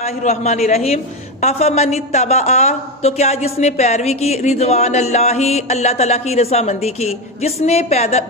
الرحمن الرحیم افمن اتبع، تو کیا جس نے پیروی کی رضوان اللہ، اللہ تعالیٰ کی رضامندی کی، جس نے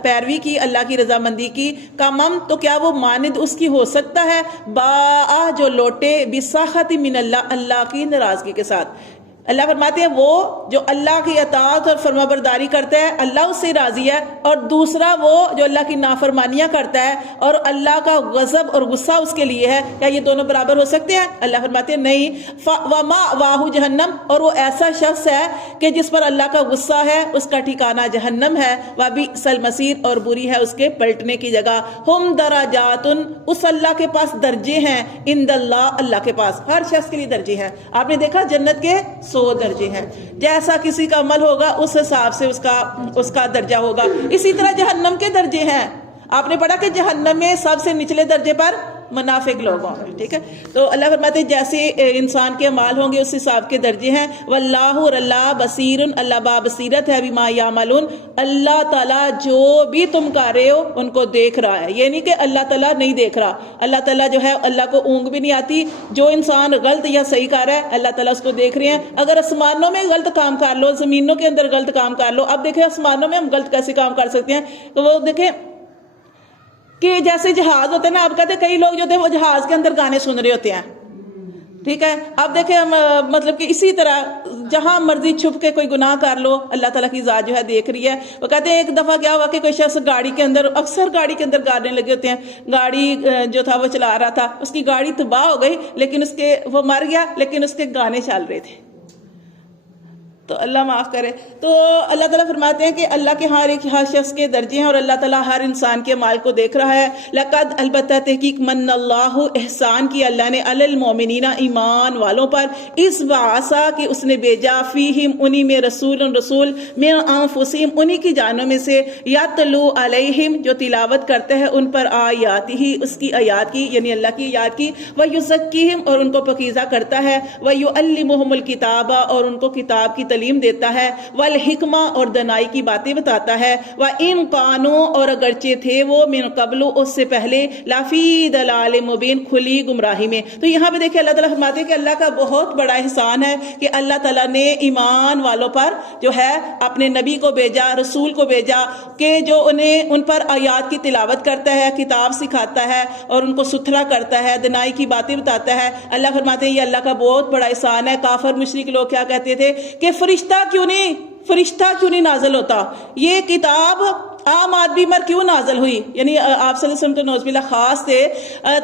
پیروی کی اللہ کی رضامندی کی، کمم، تو کیا وہ مانند اس کی ہو سکتا ہے، باء، جو لوٹے، بسخط من اللہ، اللہ کی ناراضگی کے ساتھ۔ اللہ فرماتے ہیں وہ جو اللہ کی اطاعت اور فرما برداری کرتا ہے اللہ اس سے راضی ہے، اور دوسرا وہ جو اللہ کی نافرمانیاں کرتا ہے اور اللہ کا غضب اور غصہ اس کے لیے ہے، کیا یہ دونوں برابر ہو سکتے ہیں؟ اللہ فرماتے ہیں نہیں۔ وَمَأْوَاهُ جہنم، اور وہ ایسا شخص ہے کہ جس پر اللہ کا غصہ ہے، اس کا ٹھکانہ جہنم ہے، وَبِئْسَ الْمَصِيرُ، اور بری ہے اس کے پلٹنے کی جگہ۔ ہم درجات، اس اللہ کے پاس درجے ہیں، عند اللہ، اللہ کے پاس ہر شخص کے لیے درجے ہیں۔ آپ نے دیکھا جنت کے 100 درجے ہیں، جیسا کسی کا عمل ہوگا اس حساب سے اس کا درجہ ہوگا۔ اسی طرح جہنم کے درجے ہیں، آپ نے پڑھا کہ جہنم میں سب سے نچلے درجے پر منافق لوگ ہوں گے، ٹھیک ہے؟ تو اللہ فرماتے ہیں جیسے انسان کے اعمال ہوں گے اس حساب کے درجے ہیں۔ واللہ، اور اللہ بصیر، اللہ بابصیرت ہے، بما یعملون، اللہ تعالیٰ جو بھی تم کر رہے ہو ان کو دیکھ رہا ہے۔ یہ نہیں کہ اللہ تعالیٰ نہیں دیکھ رہا، اللہ تعالیٰ جو ہے اللہ کو اونگ بھی نہیں آتی، جو انسان غلط یا صحیح کر رہا ہے اللہ تعالیٰ اس کو دیکھ رہے ہیں۔ اگر آسمانوں میں غلط کام کر لو، زمینوں کے اندر غلط کام کر لو، اب دیکھیں آسمانوں میں ہم غلط کیسے کام کر سکتے ہیں؟ تو وہ دیکھیں کہ جیسے جہاز ہوتے ہیں نا، آپ کہتے ہیں کئی لوگ جو تھے وہ جہاز کے اندر گانے سن رہے ہوتے ہیں، ٹھیک ہے؟ اب دیکھیں ہم مطلب کہ اسی طرح جہاں مرضی چھپ کے کوئی گناہ کر لو اللہ تعالیٰ کی ذات جو ہے دیکھ رہی ہے۔ وہ کہتے ہیں ایک دفعہ کیا ہوا کہ کوئی شخص گاڑی کے اندر، اکثر گاڑی کے اندر گانے لگے ہوتے ہیں، گاڑی جو تھا وہ چلا رہا تھا، اس کی گاڑی تباہ ہو گئی لیکن وہ مر گیا لیکن اس کے گانے چل رہے تھے، تو اللہ معاف کرے۔ تو اللہ تعالیٰ فرماتے ہیں کہ اللہ کے ہر شخص کے درجے ہیں اور اللہ تعالیٰ ہر انسان کے مال کو دیکھ رہا ہے۔ لقد، البتہ تحقیق، من اللہ، احسان کی اللہ نے، علی المؤمنین، ایمان والوں پر، اس بعثا کہ اس نے بھیجا، فیہم، انہی میں، رسول، من انفسہم، انہی کی جانوں میں سے، یتلو علیہم، جو تلاوت کرتے ہیں ان پر، آیات ہی، اس کی آیات کی، یعنی اللہ کی آیات کی، ویزکیہم، اور ان کو پاکیزہ کرتا ہے، ویعلمہم الکتاب، اور ان کو کتاب کی تعلیم دیتا ہے، والحکمہ، اور دانائی کی باتیں بتاتا ہے، وَإِن قَانُوا، اور اگرچہ تھے وہ، من قبل، اس سے پہلے، لَفِي ضَلَالٍ مُبِينٍ، کھلی گمراہی میں۔ تو یہاں پہ دیکھیں اللہ تعالیٰ فرماتے ہیں کہ اللہ کا بہت بڑا احسان ہے کہ اللہ تعالیٰ نے ایمان والوں پر جو ہے اپنے نبی کو بھیجا، رسول کو بھیجا، کہ جو ان پر آیات کی تلاوت کرتا ہے، کتاب سکھاتا ہے اور ان کو ستھرا کرتا ہے، دانائی کی باتیں بتاتا ہے۔ اللہ فرماتے ہیں یہ اللہ کا بہت بڑا احسان ہے۔ کافر مشرک لوگ کیا کہتے تھے کہ فرشتہ کیوں نہیں نازل ہوتا، یہ کتاب عام آدمی پر کیوں نازل ہوئی؟ یعنی آپ صلی اللہ علیہ وسلم تو نعوذ باللہ خاص تھے،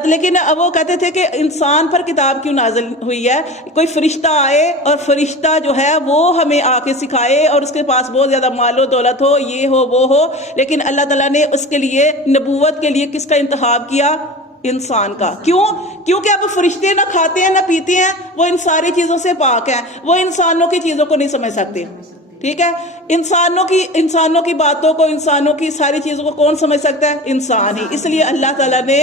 لیکن وہ کہتے تھے کہ انسان پر کتاب کیوں نازل ہوئی ہے، کوئی فرشتہ آئے اور فرشتہ جو ہے وہ ہمیں آ کے سکھائے اور اس کے پاس بہت زیادہ مال و دولت ہو، یہ ہو وہ ہو، لیکن اللہ تعالیٰ نے اس کے لیے نبوت کے لیے کس کا انتخاب کیا؟ انسان کا۔ کیونکہ اب فرشتے نہ کھاتے ہیں نہ پیتے ہیں، وہ ان ساری چیزوں سے پاک ہیں، وہ انسانوں کی چیزوں کو نہیں سمجھ سکتے، ٹھیک ہے؟ انسانوں کی باتوں کو، انسانوں کی ساری چیزوں کو کون سمجھ سکتا ہے؟ انسان ہی۔ اس لیے اللہ تعالیٰ نے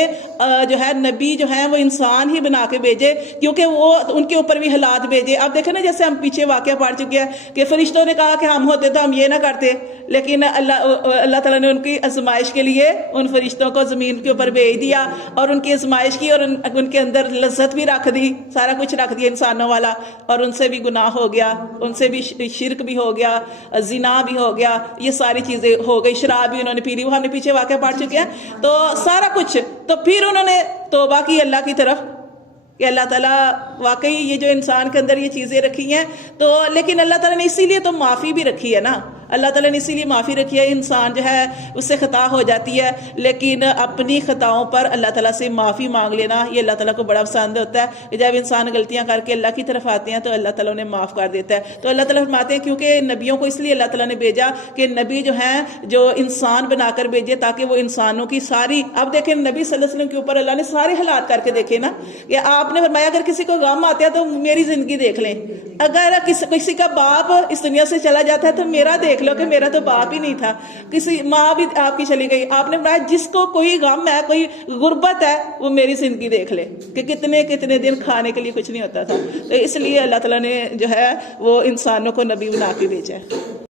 جو ہے نبی جو ہیں وہ انسان ہی بنا کے بھیجے، کیونکہ وہ ان کے اوپر بھی حالات بھیجے۔ اب دیکھیں نا جیسے ہم پیچھے واقعہ پڑھ چکے ہیں کہ فرشتوں نے کہا کہ ہم ہوتے تو ہم یہ نہ کرتے، لیکن اللہ تعالیٰ نے ان کی آزمائش کے لیے ان فرشتوں کو زمین کے اوپر بھیج دیا اور ان کی آزمائش کی، اور ان کے اندر لذت بھی رکھ دی، سارا کچھ رکھ دیا انسانوں والا، اور ان سے بھی گناہ ہو گیا، ان سے بھی شرک بھی ہو گیا، زنا بھی ہو گیا، یہ ساری چیزیں ہو گئی، شراب بھی انہوں نے پی لی، وہ ہم نے پیچھے واقعہ پڑھ چکے ہیں۔ تو سارا کچھ، تو پھر انہوں نے توبہ کی اللہ کی طرف کہ اللہ تعالیٰ واقعی یہ جو انسان کے اندر یہ چیزیں رکھی ہیں، تو لیکن اللہ تعالیٰ نے اسی لیے تو معافی بھی رکھی ہے نا، اللہ تعالیٰ نے اسی لیے معافی رکھی ہے۔ انسان جو ہے اس سے خطا ہو جاتی ہے، لیکن اپنی خطاؤں پر اللہ تعالیٰ سے معافی مانگ لینا یہ اللہ تعالیٰ کو بڑا پسند ہوتا ہے کہ جب انسان غلطیاں کر کے اللہ کی طرف آتے ہیں تو اللہ تعالیٰ انہیں معاف کر دیتا ہے۔ تو اللہ تعالیٰ فرماتے ہیں کیونکہ نبیوں کو اس لیے اللہ تعالیٰ نے بھیجا کہ نبی جو ہیں جو انسان بنا کر بھیجے تاکہ وہ انسانوں کی ساری، اب دیکھیں نبی صلی اللہ علیہ وسلم کے اوپر اللہ نے سارے حالات کر کے دیکھے نا، کہ آپ نے فرمایا اگر کسی کو غم آتا ہے تو میری زندگی دیکھ لیں، اگر کسی کا باپ اس دنیا سے چلا جاتا ہے تو میرا دیکھ لو کہ میرا تو باپ ہی نہیں تھا، کسی ماں بھی آپ کی چلی گئی، آپ نے بتایا جس کو کوئی غم ہے، کوئی غربت ہے، وہ میری زندگی دیکھ لے کہ کتنے دن کھانے کے لیے کچھ نہیں ہوتا تھا۔ تو اس لیے اللہ تعالیٰ نے جو ہے وہ انسانوں کو نبی بنا کے بھیجا ہے۔